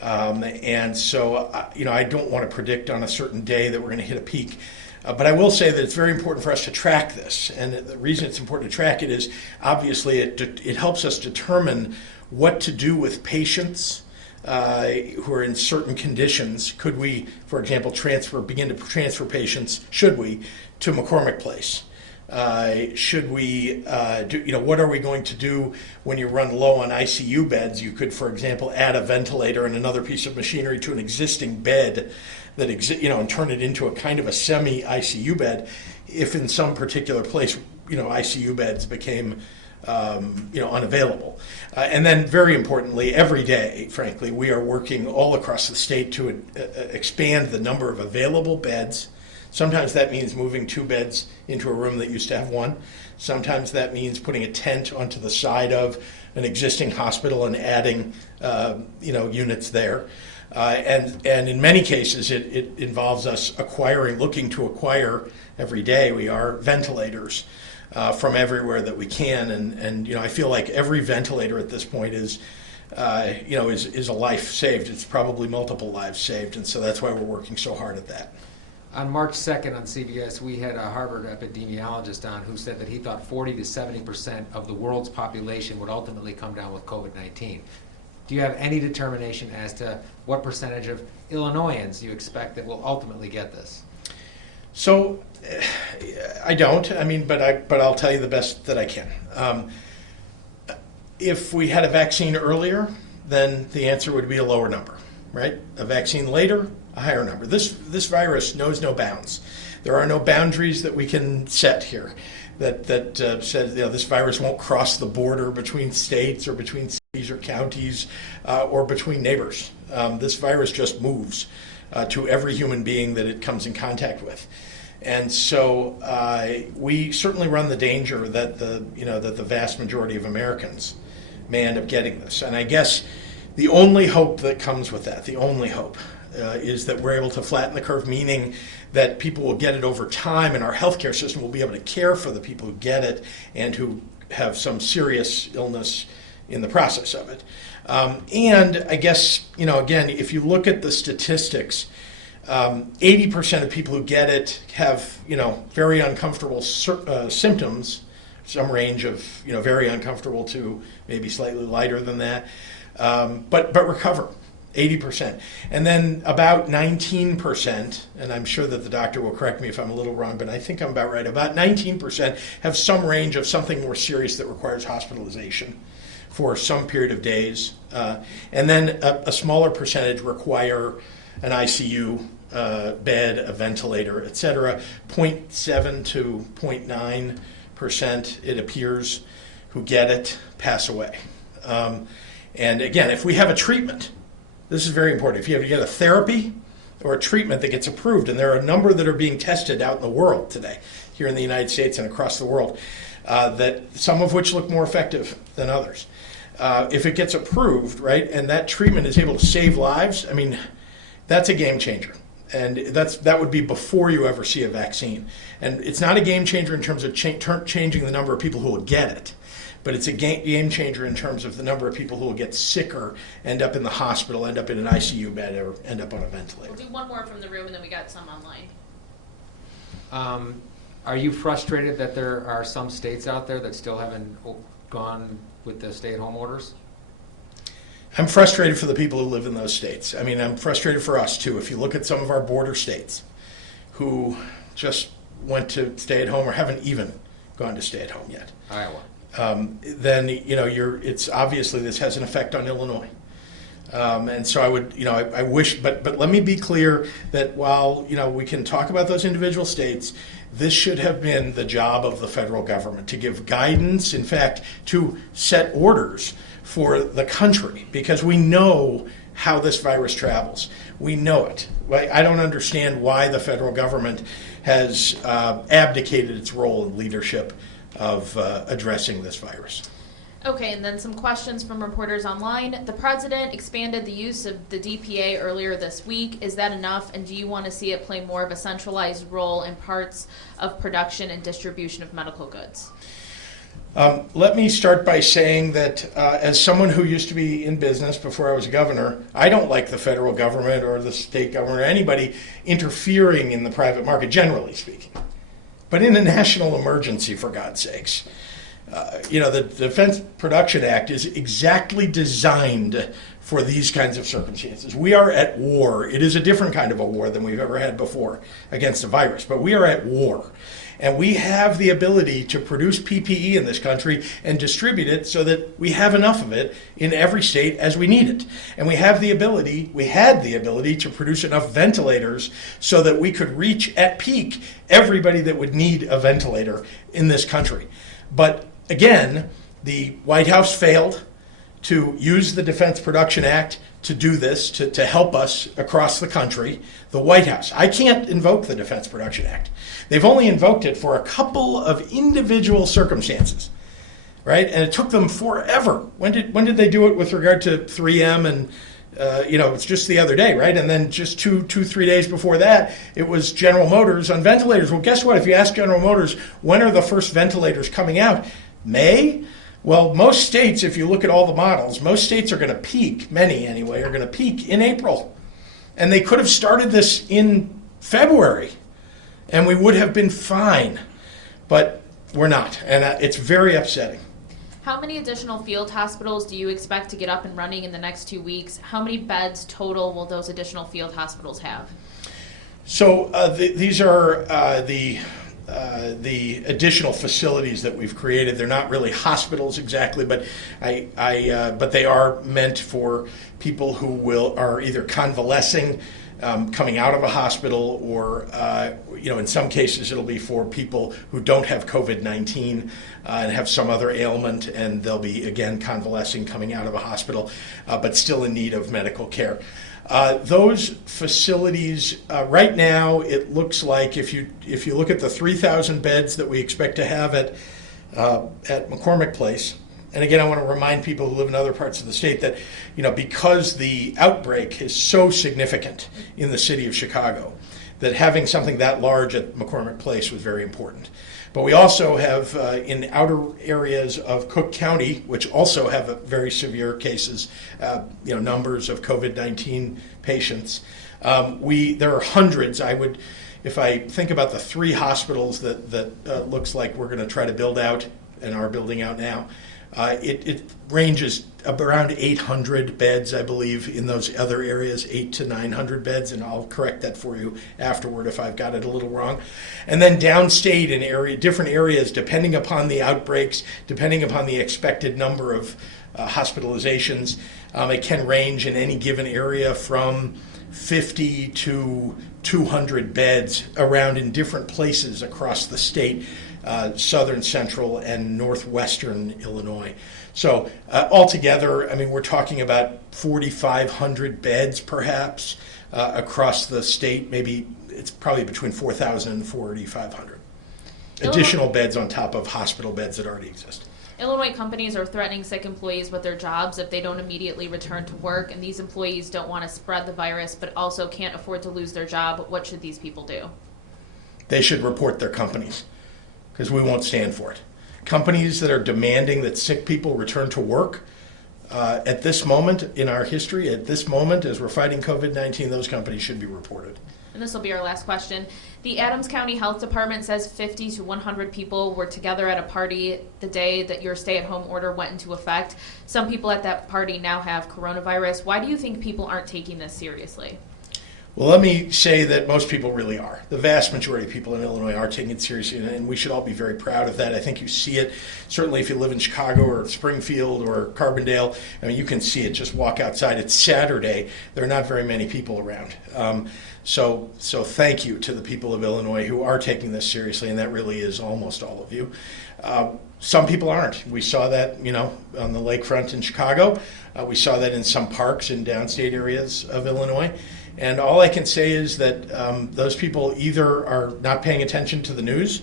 And so, I don't want to predict on a certain day that we're going to hit a peak. But I will say that it's very important for us to track this. And the reason it's important to track it is, obviously, it helps us determine what to do with patients who are in certain conditions. Could we, for example, begin to transfer patients, should we, to McCormick Place? Should we what are we going to do when you run low on ICU beds? You could, for example, add a ventilator and another piece of machinery to an existing bed that and turn it into a kind of a semi-ICU bed if in some particular place, ICU beds became unavailable. And then, very importantly, every day, frankly, we are working all across the state to expand the number of available beds. Sometimes that means moving 2 beds into a room that used to have 1. Sometimes that means putting a tent onto the side of an existing hospital and adding, units there. And in many cases, it involves us looking to acquire every day. We are ventilators. from everywhere that we can. And I feel like every ventilator at this point is a life saved. It's probably multiple lives saved, and so that's why we're working so hard at that. On March 2nd on CBS, we had a Harvard epidemiologist on who said that he thought 40 to 70% of the world's population would ultimately come down with COVID-19. Do you have any determination as to what percentage of Illinoisans you expect that will ultimately get this? So, I don't. But I'll tell you the best that I can. If we had a vaccine earlier, then the answer would be a lower number, right? A vaccine later, a higher number. This virus knows no bounds. There are no boundaries that we can set here that says this virus won't cross the border between states or between cities or counties or between neighbors. This virus just moves to every human being that it comes in contact with. And so we certainly run the danger that the vast majority of Americans may end up getting this. And I guess the only hope that comes with that, the only hope, is that we're able to flatten the curve, meaning that people will get it over time and our healthcare system will be able to care for the people who get it and who have some serious illness in the process of it. And I guess, again, if you look at the statistics, 80% of people who get it have, very uncomfortable symptoms, some range of, very uncomfortable to maybe slightly lighter than that, but recover. 80%. And then about 19%, and I'm sure that the doctor will correct me if I'm a little wrong, but I think I'm about right, about 19% have some range of something more serious that requires hospitalization for some period of days. And then a smaller percentage require an ICU bed, a ventilator, et cetera. 0.7 to 0.9%, it appears, who get it pass away. And again, if we have a treatment, this is very important. If you have to get a therapy or a treatment that gets approved, and there are a number that are being tested out in the world today, here in the United States and across the world, that some of which look more effective than others. If it gets approved, right, and that treatment is able to save lives, that's a game changer. And that would be before you ever see a vaccine. And it's not a game changer in terms of changing the number of people who will get it, but it's a game changer in terms of the number of people who will get sicker, end up in the hospital, end up in an ICU bed, or end up on a ventilator. We'll do one more from the room, and then we got some online. Are you frustrated that there are some states out there that still haven't gone with the stay-at-home orders? I'm frustrated for the people who live in those states. I'm frustrated for us, too. If you look at some of our border states who just went to stay-at-home or haven't even gone to stay-at-home yet. Iowa. Then it's obviously this has an effect on Illinois, and so I would I wish, but let me be clear that while we can talk about those individual states, this should have been the job of the federal government to give guidance, in fact, to set orders for the country, because we know how this virus travels. We know it. I don't understand why the federal government has abdicated its role in leadership of addressing this virus. Okay, and then some questions from reporters online. The president expanded the use of the DPA earlier this week. Is that enough, and do you want to see it play more of a centralized role in parts of production and distribution of medical goods? Let me start by saying that as someone who used to be in business before I was a governor, I don't like the federal government or the state government or anybody interfering in the private market, generally speaking. But in a national emergency, for God's sakes, the Defense Production Act is exactly designed for these kinds of circumstances. We are at war. It is a different kind of a war than we've ever had before against a virus, but we are at war. And we have the ability to produce PPE in this country and distribute it so that we have enough of it in every state as we need it. And we had the ability to produce enough ventilators so that we could reach at peak everybody that would need a ventilator in this country. But again, the White House failed to use the Defense Production Act to do this, to help us across the country. The White House. I can't invoke the Defense Production Act. They've only invoked it for a couple of individual circumstances, right? And it took them forever. When did they do it with regard to 3M and it's just the other day, right? And then just 3 days before that, it was General Motors on ventilators. Well, guess what? If you ask General Motors, when are the first ventilators coming out? May? Well, most states, if you look at all the models, most states are going to peak, many anyway, are going to peak in April. And they could have started this in February, and we would have been fine. But we're not, and it's very upsetting. How many additional field hospitals do you expect to get up and running in the next 2 weeks? How many beds total will those additional field hospitals have? So these are the additional facilities that we've created. They're not really hospitals exactly, but but they are meant for people who are either convalescing, coming out of a hospital, or in some cases it'll be for people who don't have COVID-19 and have some other ailment, and they'll be again convalescing, coming out of a hospital, but still in need of medical care. Those facilities right now, it looks like if you look at the 3,000 beds that we expect to have at McCormick Place. And again, I want to remind people who live in other parts of the state that, because the outbreak is so significant in the city of Chicago, that having something that large at McCormick Place was very important. But we also have in outer areas of Cook County, which also have very severe cases, numbers of COVID-19 patients. There are hundreds. If I think about the 3 hospitals that looks like we're going to try to build out and are building out now, it ranges around 800 beds, I believe, in those other areas, 800 to 900 beds, and I'll correct that for you afterward if I've got it a little wrong. And then downstate in different areas, depending upon the outbreaks, depending upon the expected number of hospitalizations, it can range in any given area from 50 to 200 beds around in different places across the state. Southern, central, and northwestern Illinois. So altogether, we're talking about 4,500 beds perhaps across the state. Maybe it's probably between 4,000 and 4,500 additional beds on top of hospital beds that already exist. Illinois companies are threatening sick employees with their jobs if they don't immediately return to work, and these employees don't want to spread the virus but also can't afford to lose their job. What should these people do? They should report their companies, because we won't stand for it. Companies that are demanding that sick people return to work, at this moment in our history, at this moment as we're fighting COVID-19, those companies should be reported. And this will be our last question. The Adams County Health Department says 50 to 100 people were together at a party the day that your stay-at-home order went into effect. Some people at that party now have coronavirus. Why do you think people aren't taking this seriously? Well, let me say that most people really are. The vast majority of people in Illinois are taking it seriously, and we should all be very proud of that. I think you see it, certainly if you live in Chicago or Springfield or Carbondale, you can see it. Just walk outside. It's Saturday. There are not very many people around. So thank you to the people of Illinois who are taking this seriously, and that really is almost all of you. Some people aren't. We saw that, on the lakefront in Chicago. We saw that in some parks in downstate areas of Illinois. And all I can say is that those people either are not paying attention to the news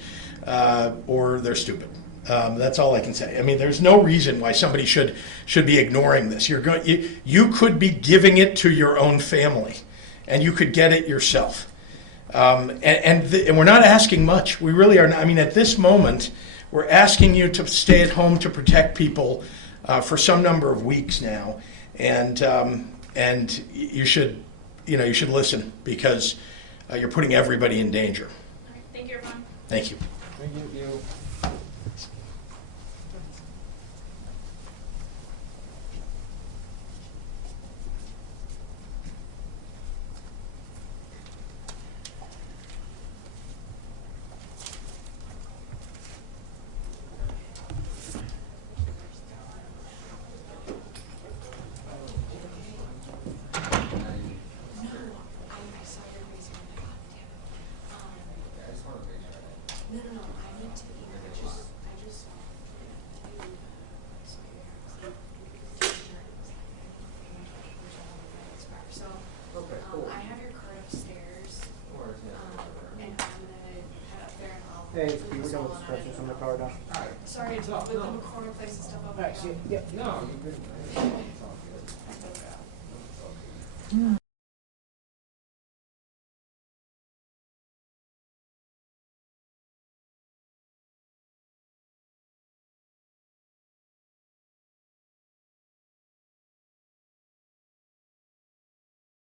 or they're stupid. That's all I can say. There's no reason why somebody should be ignoring this. You could be giving it to your own family, and you could get it yourself. And we're not asking much. We really are not. At this moment, we're asking you to stay at home to protect people for some number of weeks now, and you should. You should listen, because you're putting everybody in danger. All right. Thank you, everyone. Thank you. Thank you. Hey, we're done with the questions from the car now. Sorry, the McCormick place and stuff up. Alright, see ya. Yep. No, you're good. It's all good.